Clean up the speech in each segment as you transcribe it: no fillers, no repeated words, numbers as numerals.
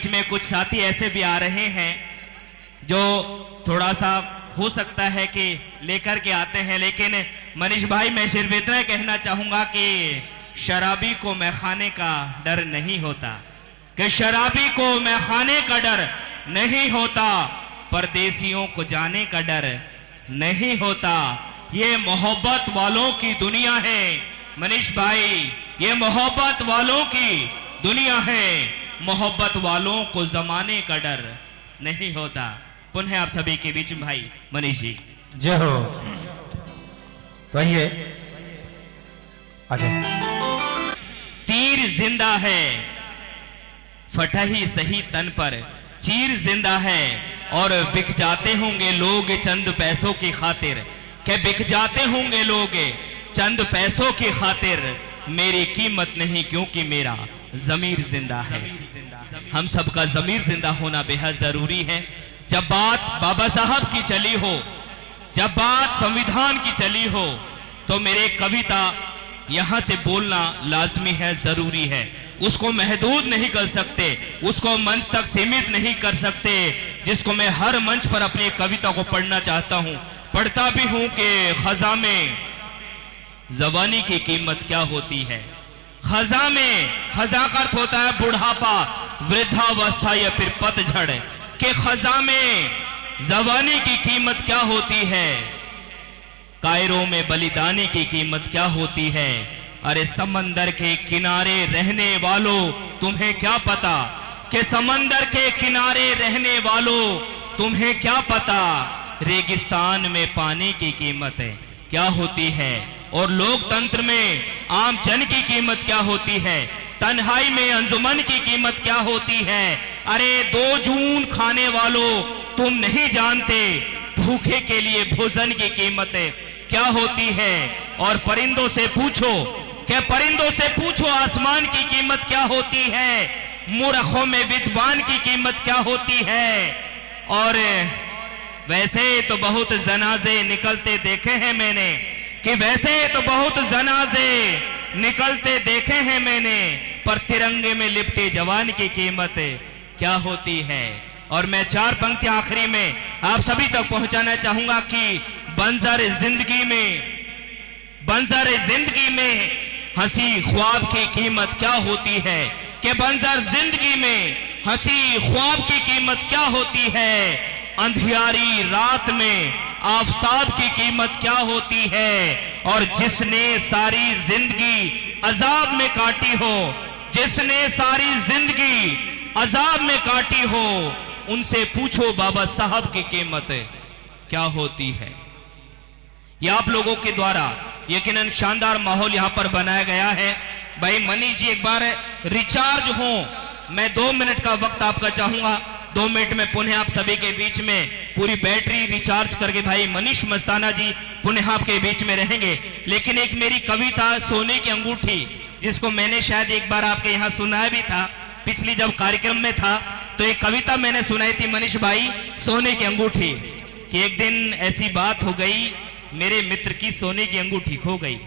बीच में कुछ साथी ऐसे भी आ रहे हैं जो थोड़ा सा हो सकता है कि लेकर के आते हैं, लेकिन मनीष भाई मैं सिर्फ इतना कहना चाहूंगा कि शराबी को मैखाने का डर नहीं होता, कि शराबी को मैखाने का डर नहीं होता, परदेसियों को जाने का डर नहीं होता। ये मोहब्बत वालों की दुनिया है मनीष भाई, ये मोहब्बत वालों की दुनिया है, मोहब्बत वालों को जमाने का डर नहीं होता। पुनः आप सभी के बीच में भाई मनीष जी जय हो। तो आइए आगे। तीर जिंदा है फटा ही सही तन पर, चीर जिंदा है और बिक जाते होंगे लोग चंद पैसों की खातिर, के बिक जाते होंगे लोग चंद पैसों की खातिर, मेरी कीमत नहीं क्योंकि मेरा जमीर जिंदा है। हम सबका जमीर जिंदा होना बेहद जरूरी है। जब बात बाबा साहब की चली हो, जब बात संविधान की चली हो, तो मेरे कविता यहां से बोलना लाजमी है, जरूरी है। उसको महदूद नहीं कर सकते, उसको मंच तक सीमित नहीं कर सकते, जिसको मैं हर मंच पर अपनी कविता को पढ़ना चाहता हूं, पढ़ता भी हूं कि खजा में जवानी की कीमत क्या होती है। खजा में, खजा का अर्थ होता है बुढ़ापा, वृद्धावस्था या फिर पतझड़, के खजा में जवानी की कीमत क्या होती है, कायरों में बलिदानी की कीमत क्या होती है। अरे समंदर के किनारे रहने वालों तुम्हें क्या पता, कि समंदर के किनारे रहने वालों तुम्हें क्या पता, रेगिस्तान में पानी की कीमत क्या होती है, और लोकतंत्र में आम जन की कीमत क्या होती है, तन्हाई में अंजुमन की कीमत क्या होती है। अरे 2 जून खाने वालों तुम नहीं जानते भूखे के लिए भोजन की कीमत क्या होती है। और परिंदों से पूछो, क्या परिंदों से पूछो आसमान की कीमत क्या होती है, मूर्खों में विद्वान की कीमत क्या होती है। और वैसे तो बहुत जनाजे निकलते देखे हैं मैंने, कि वैसे तो बहुत जनाजे निकलते देखे हैं मैंने, पर तिरंगे में लिपटे जवान की कीमत क्या होती है। और मैं 4 पंक्तियां आखिरी में आप सभी तक पहुंचाना चाहूंगा कि बंजर जिंदगी में हंसी ख्वाब की कीमत क्या होती है, कि बंजर जिंदगी में हंसी ख्वाब की कीमत क्या होती है, अंधियारी रात में आफताब की कीमत क्या होती है। और जिसने सारी जिंदगी अजाब में काटी हो, जिसने सारी जिंदगी अजाब में काटी हो, उनसे पूछो बाबा साहब की कीमत क्या होती है। यह आप लोगों के द्वारा यकीनन शानदार माहौल यहां पर बनाया गया है। भाई मनीष जी एक बार रिचार्ज हो, मैं 2 मिनट का वक्त आपका चाहूंगा। 2 मिनट में पुनः आप सभी के बीच में पूरी बैटरी रिचार्ज करके भाई मनीष मस्ताना जी पुनः आपके बीच में रहेंगे। लेकिन एक मेरी कविता सोने की अंगूठी, जिसको मैंने शायद एक बार आपके यहाँ सुनाया भी था, पिछली जब कार्यक्रम में था तो एक कविता मैंने सुनाई थी मनीष भाई, सोने की अंगूठी। कि एक दिन ऐसी बात हो गई, मेरे मित्र की सोने की अंगूठी खो गई।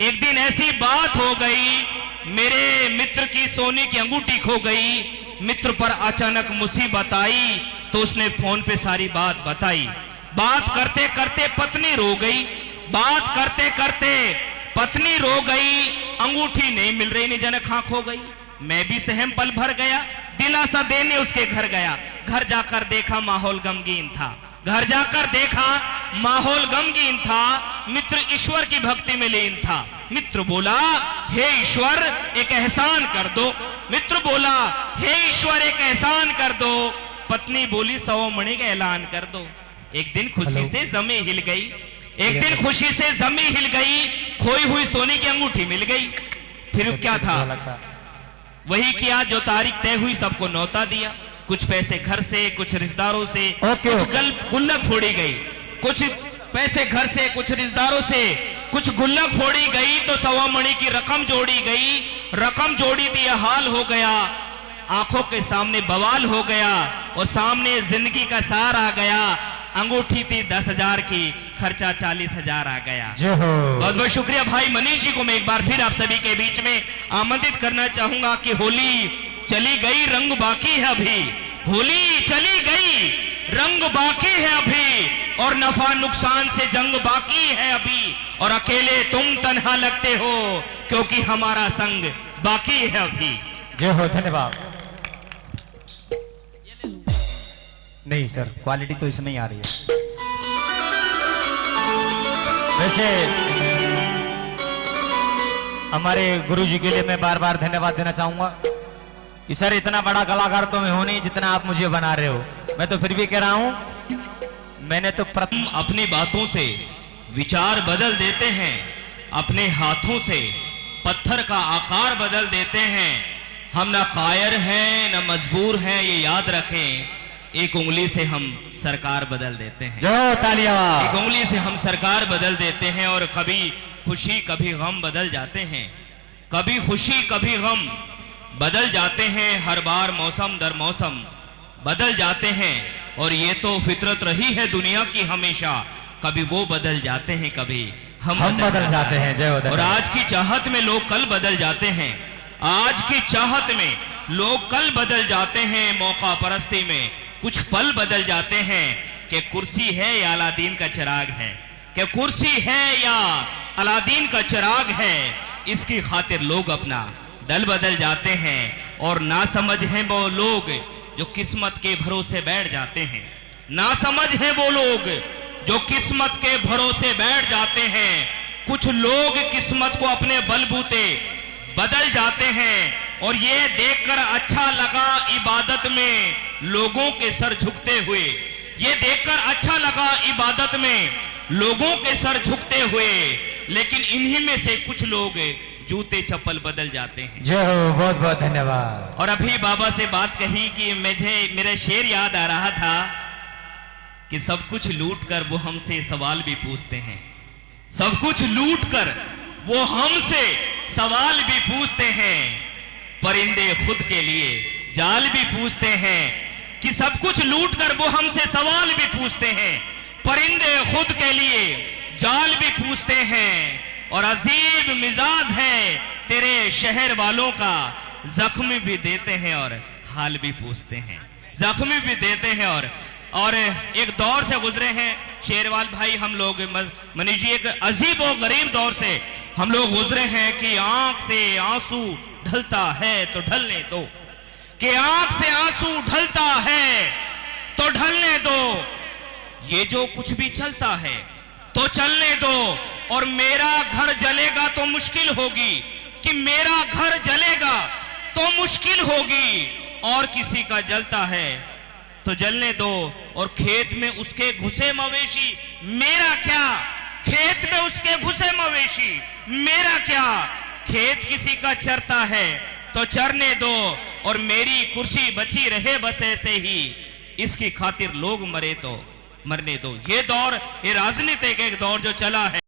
एक दिन ऐसी बात हो गई, मेरे मित्र की सोने की अंगूठी खो गई। मित्र पर अचानक मुसीबत आई तो उसने फोन पे सारी बात बताई। बात करते करते पत्नी रो गई, बात करते करते पत्नी रो गई, अंगूठी नहीं मिल रही, नहीं जाने कहां खो गई। मैं भी सहम पल भर गया, दिलासा देने उसके घर गया। घर जाकर देखा माहौल गमगीन था, घर जाकर देखा माहौल गमगीन था। मित्र ईश्वर की भक्ति में लीन था। मित्र बोला हे ईश्वर एक एहसान कर दो, मित्र बोला हे ईश्वर एक एहसान कर दो। पत्नी बोली 100 मणि का ऐलान कर दो। एक दिन खुशी से जमी हिल गई, एक दिन खुशी से जमी हिल गई, खोई हुई सोने की अंगूठी मिल गई। फिर क्या था, वही किया जो तारीख तय हुई, सबको न्योता दिया। कुछ पैसे घर से, कुछ रिश्तेदारों से, कुछ गुल्लक फोड़ी गई, कुछ पैसे घर से, कुछ रिश्तेदारों से, कुछ गुल्लक फोड़ी गई तो 100 मणि की रकम जोड़ी गई। रकम जोड़ी थी, यह हाल हो गया, आंखों के सामने बवाल हो गया और सामने जिंदगी का सार आ गया। अंगूठी थी 10,000 की, खर्चा 40,000 आ गया। बहुत बहुत शुक्रिया भाई मनीष जी को मैं एक बार फिर आप सभी के बीच में आमंत्रित करना चाहूंगा कि होली चली गई रंग बाकी है अभी, होली चली गई रंग बाकी है अभी, और नफा नुकसान से जंग बाकी है अभी, और अकेले तुम तन्हा लगते हो क्योंकि हमारा संग बाकी है अभी। जय हो, धन्यवाद। नहीं सर, क्वालिटी तो इसमें ही आ रही है। वैसे हमारे गुरुजी के लिए मैं बार बार धन्यवाद देना चाहूंगा कि सर इतना बड़ा कलाकार तो मैं हूं नहीं जितना आप मुझे बना रहे हो। मैं तो फिर भी कह रहा हूं, मैंने तो हम अपनी बातों से विचार बदल देते हैं, अपने हाथों से पत्थर का आकार बदल देते हैं। हम ना कायर हैं ना मजबूर हैं, ये याद रखें। एक उंगली से हम सरकार बदल देते हैं, जो तालियां। एक उंगली से हम सरकार बदल देते हैं, और कभी खुशी कभी गम बदल जाते हैं, कभी खुशी कभी गम बदल जाते हैं। हर बार मौसम दर मौसम बदल जाते हैं, और ये तो फितरत रही है दुनिया की हमेशा। कभी वो बदल जाते हैं, कभी हम बदल जाते हैं। जय हो। और आज की चाहत में लोग कल बदल जाते हैं, आज की चाहत में लोग कल बदल जाते हैं। मौका परस्ती में कुछ पल बदल जाते हैं कि कुर्सी है या अलादीन का चिराग है, कि कुर्सी है या अलादीन का चिराग है। इसकी खातिर लोग अपना दल बदल जाते हैं, और ना समझ हैं वो लोग जो किस्मत के भरोसे बैठ जाते हैं, ना समझ हैं वो लोग जो किस्मत के भरोसे बैठ जाते हैं। कुछ लोग किस्मत को अपने बलबूते बदल जाते हैं, और ये देखकर अच्छा लगा इबादत में लोगों के सर झुकते हुए, ये देखकर अच्छा लगा इबादत में लोगों के सर झुकते हुए। लेकिन इन्हीं में से कुछ लोग जूते चप्पल बदल जाते हैं। जय हो, बहुत बहुत धन्यवाद। और अभी बाबा से बात कही कि मुझे मेरा शेर याद आ रहा था कि सब कुछ लूट कर वो हमसे सवाल भी पूछते हैं, सब कुछ लूट कर वो हमसे सवाल भी पूछते हैं। परिंदे खुद के लिए जाल भी पूछते हैं, कि सब कुछ लूट कर वो हमसे सवाल भी पूछते हैं। परिंदे खुद के लिए जाल भी पूछते हैं, और अजीब मिजाज है तेरे शहर वालों का, जख्म भी देते हैं और हाल भी पूछते हैं, जख्म भी देते हैं। और एक दौर से गुजरे हैं शेरवाल भाई, हम लोग मनीष जी, एक अजीब और गरीब दौर से हम लोग गुजरे हैं कि आंख से आंसू ढलता है तो ढलने दो, कि आंख से आंसू ढलता है तो ढलने दो। ये जो कुछ भी चलता है तो चलने दो, और मेरा घर जलेगा तो मुश्किल होगी, कि मेरा घर जलेगा तो मुश्किल होगी, और किसी का जलता है तो जलने दो। और खेत में उसके घुसे मवेशी मेरा क्या, खेत में उसके घुसे मवेशी मेरा क्या। खेत किसी का चरता है तो चरने दो, और मेरी कुर्सी बची रहे बस ऐसे ही, इसकी खातिर लोग मरे तो मरने दो। ये दौर, ये राजनीतिक एक दौर जो चला है।